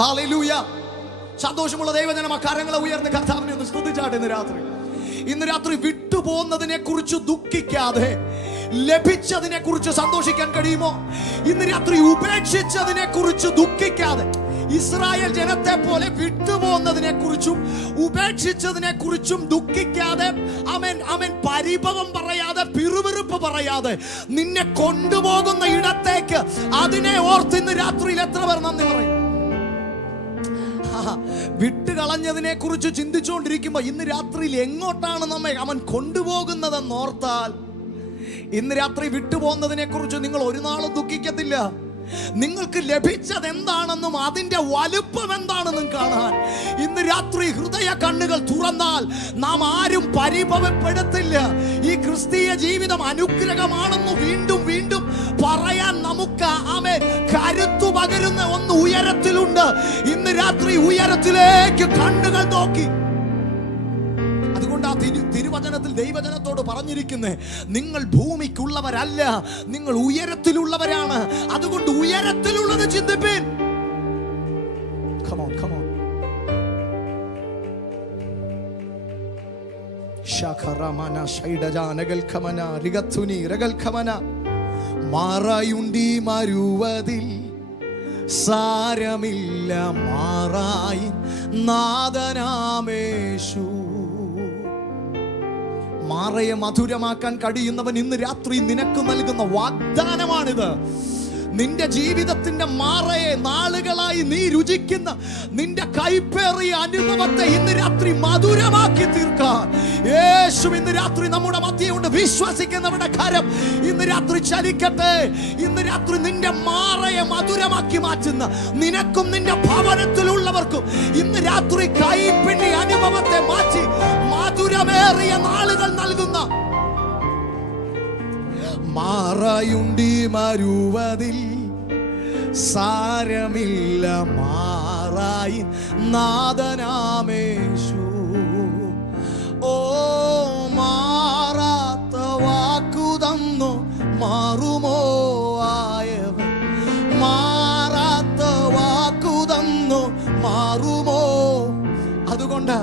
ഹല്ലേലൂയ. സന്തോഷമുള്ള ദൈവജനം കരങ്ങളെ ഉയർന്ന് കർത്താവിനെ ഒന്ന് സ്തുതിച്ചാട്ടെ. ഇന്ന് രാത്രി വിട്ടുപോകുന്നതിനെ കുറിച്ച് ദുഃഖിക്കാതെ ലഭിച്ചതിനെ കുറിച്ച് സന്തോഷിക്കാൻ കഴിയുമോ? ഇന്ന് രാത്രി ഉപേക്ഷിച്ചതിനെ കുറിച്ച് ദുഃഖിക്കാതെ ഇസ്രായേൽ ജനത്തെ പോലെ വിട്ടുപോകുന്നതിനെ കുറിച്ചും ഉപേക്ഷിച്ചതിനെ കുറിച്ചും ദുഃഖിക്കാതെ അവൻ പരിഭവം പറയാതെ പിറുപിറുപ്പ് പറയാതെ നിന്നെ കൊണ്ടുപോകുന്ന ഇടത്തേക്ക് അതിനെ ഓർത്ത് ഇന്ന് രാത്രിയിൽ എത്ര പേർ നന്ദി പറയും? വിട്ടുകളഞ്ഞതിനെ കുറിച്ച് ചിന്തിച്ചുകൊണ്ടിരിക്കുമ്പോ ഇന്ന് രാത്രിയിൽ എങ്ങോട്ടാണ് നമ്മെ അവൻ കൊണ്ടുപോകുന്നതെന്ന് ഓർത്താൽ ഇന്ന് രാത്രി വിട്ടുപോകുന്നതിനെ കുറിച്ച് നിങ്ങൾ ഒരു നാളും ദുഃഖിക്കത്തില്ല. നിങ്ങൾക്ക് ലഭിച്ചത് എന്താണെന്നും അതിന്റെ വലുപ്പം എന്താണെന്നും കാണാൻ ഇന്ന് രാത്രി ഹൃദയ കണ്ണുകൾ തുറന്നാൽ നാം ആരും പരിഭവപ്പെടുത്തില്ല. ഈ ക്രിസ്തീയ ജീവിതം അനുഗ്രഹമാണെന്ന് വീണ്ടും വീണ്ടും പറയാൻ നമുക്ക് കരുത്തു പകരുന്ന ഒന്ന് ഉയരത്തിലുണ്ട്. ഇന്ന് രാത്രി ഉയരത്തിലേക്ക് കണ്ണുകൾ നോക്കി. അതുകൊണ്ട് ആ തിരുവചനത്തിൽ ദൈവജനത്തോട് പറഞ്ഞിരിക്കുന്നേ, നിങ്ങൾ ഭൂമിക്കുള്ളവരല്ല, നിങ്ങൾ ഉയരത്തിലുള്ളവരാണ്. അതുകൊണ്ട് ഉയരത്തിലുള്ളത് ചിന്തിപ്പിൻ. Come on, come on. Shakaramana shaidajanagal khamana rigathuni ragal khamana മാറായുണ്ടി മരുവതിൽ സാരമില്ല മാറായി നാദനാമേശു. മാറയെ മധുരമാക്കാൻ കഴിയുന്നവൻ ഇന്ന് രാത്രി നിനക്ക് നൽകുന്ന വാഗ്ദാനമാണിത്. നിന്റെ ജീവിതത്തിന്റെ മാറയെ നാളുകളായി നീ രുചിക്കുന്ന നിന്റെ കൈപ്പേറിയ അനുഭവത്തെ ഇന്ന് രാത്രി മധുരമാക്കി തീർക്കാൻ യേശു ഇന്ന് രാത്രി നമ്മുടെ മധ്യയുണ്ട്. വിശ്വസിക്കുന്നവരുടെ കരം ഇന്ന് രാത്രി ചലിക്കട്ടെ. ഇന്ന് രാത്രി നിന്റെ മാറയെ മധുരമാക്കി മാറ്റുന്ന നിനക്കും നിന്റെ ഭവനത്തിലുള്ളവർക്കും ഇന്ന് രാത്രി കൈപ്പിന്റെ അനുഭവത്തെ മാറ്റി മധുരമേറിയ നാളുകൾ നൽകുന്ന മാറയുണ്ടി മരുവതിൽ സാരമില്ല മാറായി നാദനാമേശു. ഓ മാറാത്ത വാക്കു തന്നു മാറുമോ ആയവൻ, മാറാത്ത വാക്കു തന്നു മാറുമോ. അതുകൊണ്ട്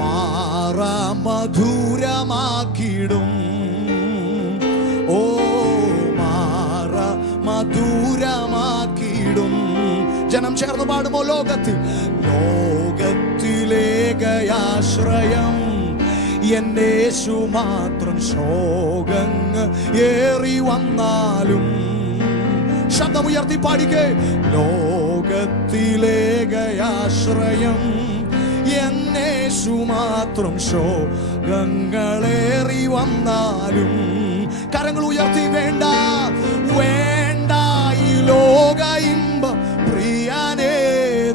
മാറാ മധുരമാക്കിടും. ഓ മാറ മധുരമാക്കിടും. ജനം ചേർന്ന് പാടുമോ? ലോകത്തിലേകയാശ്രയം എന്നേശു മാത്രം. ശോകങ്ങൾ ഏറി വന്നാലും ശബ്ദമുയർത്തി പാടിക്കേ. ലോകത്തിലേകയാശ്രയം എന്നേശു മാത്രം. ശോകങ്ങളേറി വന്നാലും കരങ്ങൾ ഉയർത്തി വേണ്ട വേണ്ട ഈ ലോക ഇമ്പം പ്രിയനേ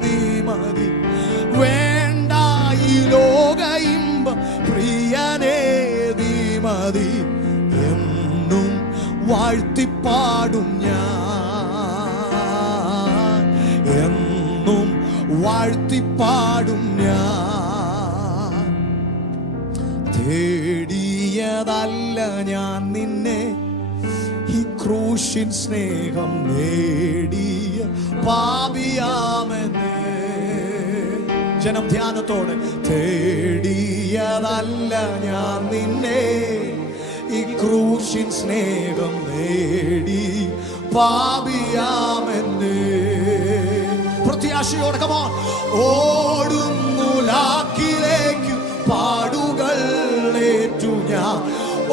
നീ മതി. വേണ്ട ഈ ലോക ഇമ്പം പ്രിയനേ നീ മതി. എന്നും വാഴ്ത്തിപ്പാടും ഞാൻ, എന്നും വാഴ്ത്തിപ്പാടും ഞാൻ. തേടിയതല്ല ഞാൻ നിന്നെ, ഈ ക്രൂശിൻ സ്നേഹം നേടിയ പാപിയാമെന്ന്. ജനം ധ്യാനത്തോടെ. തേടിയതല്ല ഞാൻ നിന്നെ, ഈ ക്രൂശിൻ സ്നേഹം നേടി പാപിയാമെന്ന്. പ്രത്യാശയോടെ ഓടുന്നു ലാക്കിലേക്ക് പാടുകൾ ഏറ്റു ഞാൻ.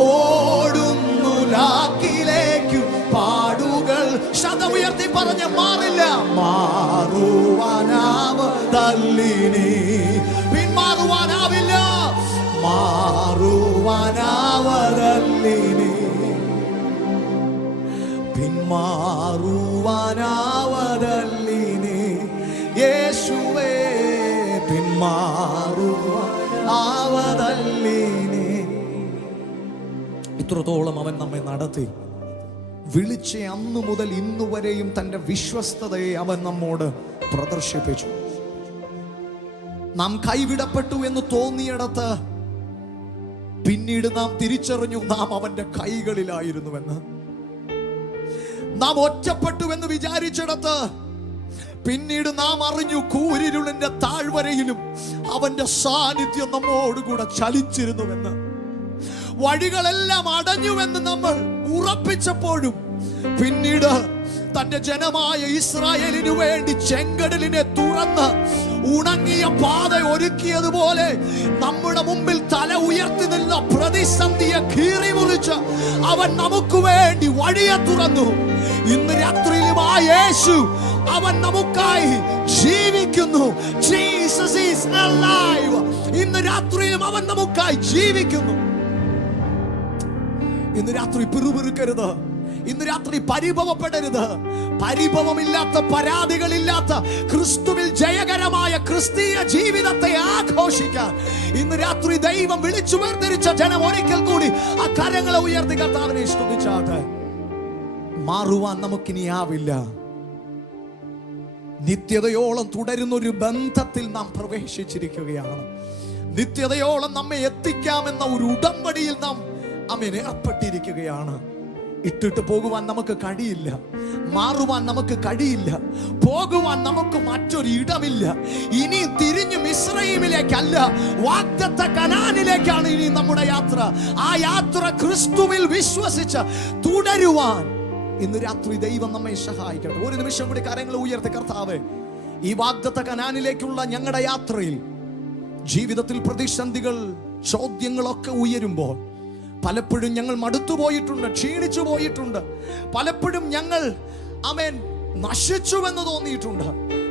ഓടുന്നു ലാക്കിലേക്ക് പാടുകൾ. ശബ്ദമുയർത്തി പറഞ്ഞ് മാറില്ല. മാറുവാനാവതല്ലിനി പിന്മാറുവാനാവില്ല. മാറുവാനാവതല്ലിനി പിന്മാറുവാനാവതല്ലിനി. യേശുവേ പിന്മാറുവാനാവതല്ലിനി. ഇത്രത്തോളം അവൻ നമ്മെ നടത്തി. വിളിച്ച അന്നു മുതൽ ഇന്നുവരെയും തൻ്റെ വിശ്വസ്തതയെ അവൻ നമ്മോട് പ്രദർശിപ്പിച്ചു. നാം കൈവിടപ്പെട്ടു എന്ന് തോന്നിയിടത്ത് പിന്നീട് നാം തിരിച്ചറിഞ്ഞു നാം അവന്റെ കൈകളിലായിരുന്നുവെന്ന്. നാം ഒറ്റപ്പെട്ടുവെന്ന് വിചാരിച്ചിടത്ത് പിന്നീട് നാം അറിഞ്ഞു കൂരിരുളിന്റെ താഴ്വരയിലും അവന്റെ സാന്നിധ്യം നമ്മോടുകൂടെ ചലിച്ചിരുന്നുവെന്ന്. വഴികളെല്ലാം അടഞ്ഞുവെന്ന് നമ്മൾ ഉറപ്പിച്ചപ്പോഴും പിന്നീട് തന്റെ ജനമായ ഇസ്രായേലിനു വേണ്ടി ചെങ്കടലിനെ തുറന്ന് ഉണങ്ങിയ പാത ഒരുക്കിയതുപോലെ നമ്മുടെ മുമ്പിൽ തല ഉയർത്തി നിന്ന പ്രതിസന്ധിയെ കീറി മുറിച്ച് അവൻ നമുക്ക് വേണ്ടി വഴിയെ തുറന്നു. ഇന്ന് രാത്രിയിലും ആ യേശു അവൻ നമുക്കായി ജീവിക്കുന്നു. Jesus is alive. ഇന്ന് രാത്രിയിലും അവൻ നമുക്കായി ജീവിക്കുന്നു. ഇന്ന് രാത്രി പിറുപിറുക്കരുത്. ഇന്ന് രാത്രി പരിഭവപ്പെടരുത്. പരിഭവമില്ലാത്ത, പരാതികളില്ലാത്ത, ക്രിസ്തുവിൽ ജയകരമായ ക്രിസ്തീയ ജീവിതത്തെ ആഘോഷിക്കാൻ ഇന്ന് രാത്രി ദൈവം വിളിച്ചു വേർതിരിച്ച ജനം ഒരിക്കൽ കൂടി ആ കരങ്ങളെ ഉയർത്തി കർത്താവിനെ സ്തുതിച്ചാട്ടെ. മാറുവാൻ നമുക്കിനി ആവില്ല. നിത്യതയോളം തുടരുന്നൊരു ബന്ധത്തിൽ നാം പ്രവേശിച്ചിരിക്കുകയാണ്. നിത്യതയോളം നമ്മെ എത്തിക്കാമെന്ന ഒരു ഉടമ്പടിയിൽ നാം ഏർപ്പെട്ടിരിക്കുകയാണ്. ഇട്ടിട്ട് പോകുവാൻ നമുക്ക് കഴിയില്ല. മാറുവാൻ നമുക്ക് കഴിയില്ല. പോകുവാൻ നമുക്ക് മറ്റൊരു ഇടമില്ല. ഇനി തിരിഞ്ഞു മിസ്രയീമിലേക്കല്ല, വാഗ്ദത്ത കനാനിലേക്കാണ് ഇനി നമ്മുടെ യാത്ര. ആ യാത്ര ക്രിസ്തുവിൽ വിശ്വസിച്ച് തുടരുവാൻ ഇന്ന് രാത്രി ദൈവം നമ്മെ സഹായിക്കട്ടെ. ഒരു നിമിഷം കൂടി കരങ്ങൾ ഉയർത്തി കർത്താവേ, ഈ വാഗ്ദത്ത കനാനിലേക്കുള്ള ഞങ്ങളുടെ യാത്രയിൽ ജീവിതത്തിൽ പ്രതിസന്ധികൾ, ചോദ്യങ്ങളൊക്കെ ഉയരുമ്പോൾ പലപ്പോഴും ഞങ്ങൾ മടുത്തുപോയിട്ടുണ്ട്, ക്ഷീണിച്ചു പോയിട്ടുണ്ട്. പലപ്പോഴും ഞങ്ങൾ ആമേൻ നശിച്ചുവെന്ന് തോന്നിയിട്ടുണ്ട്.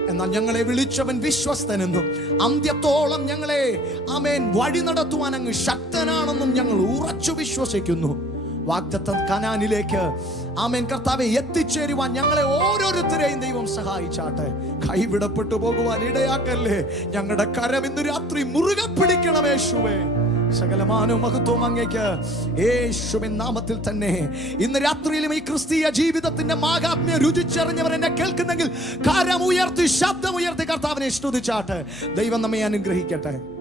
എന്നാൽ ഞങ്ങളെ വിളിച്ചവൻ വിശ്വസ്തനെന്നും അന്ത്യത്തോളം ഞങ്ങളെ ആമേൻ വഴി നടത്തുവാൻ അങ്ങ് ശക്തനാണെന്നും ഞങ്ങൾ ഉറച്ചു വിശ്വസിക്കുന്നു. വാഗ്ദത്തം കനാനിലേക്ക് ആമേൻ കർത്താവെ എത്തിച്ചേരുവാൻ ഞങ്ങളെ ഓരോരുത്തരെയും ദൈവം സഹായിച്ചാട്ടെ. കൈവിടപ്പെട്ടു പോകുവാൻ ഇടയാക്കല്ലേ. ഞങ്ങളുടെ കരം ഇന്ന് രാത്രി മുറുകെ പിടിക്കണം യേശുവേ. സകലമാനവും മഹത്വവും അങ്ങേക്ക് യേശുവിൻ നാമത്തിൽ തന്നെ. ഇന്ന് രാത്രിയിലും ഈ ക്രിസ്തീയ ജീവിതത്തിന്റെ മാഹാത്മ്യം രുചിച്ചറിഞ്ഞവർ എന്നെ കേൾക്കുന്നെങ്കിൽ കരം ഉയർത്തി ശബ്ദം ഉയർത്തി കർത്താവിനെ സ്തുതിച്ചാട്ടെ. ദൈവം നമ്മെ അനുഗ്രഹിക്കട്ടെ.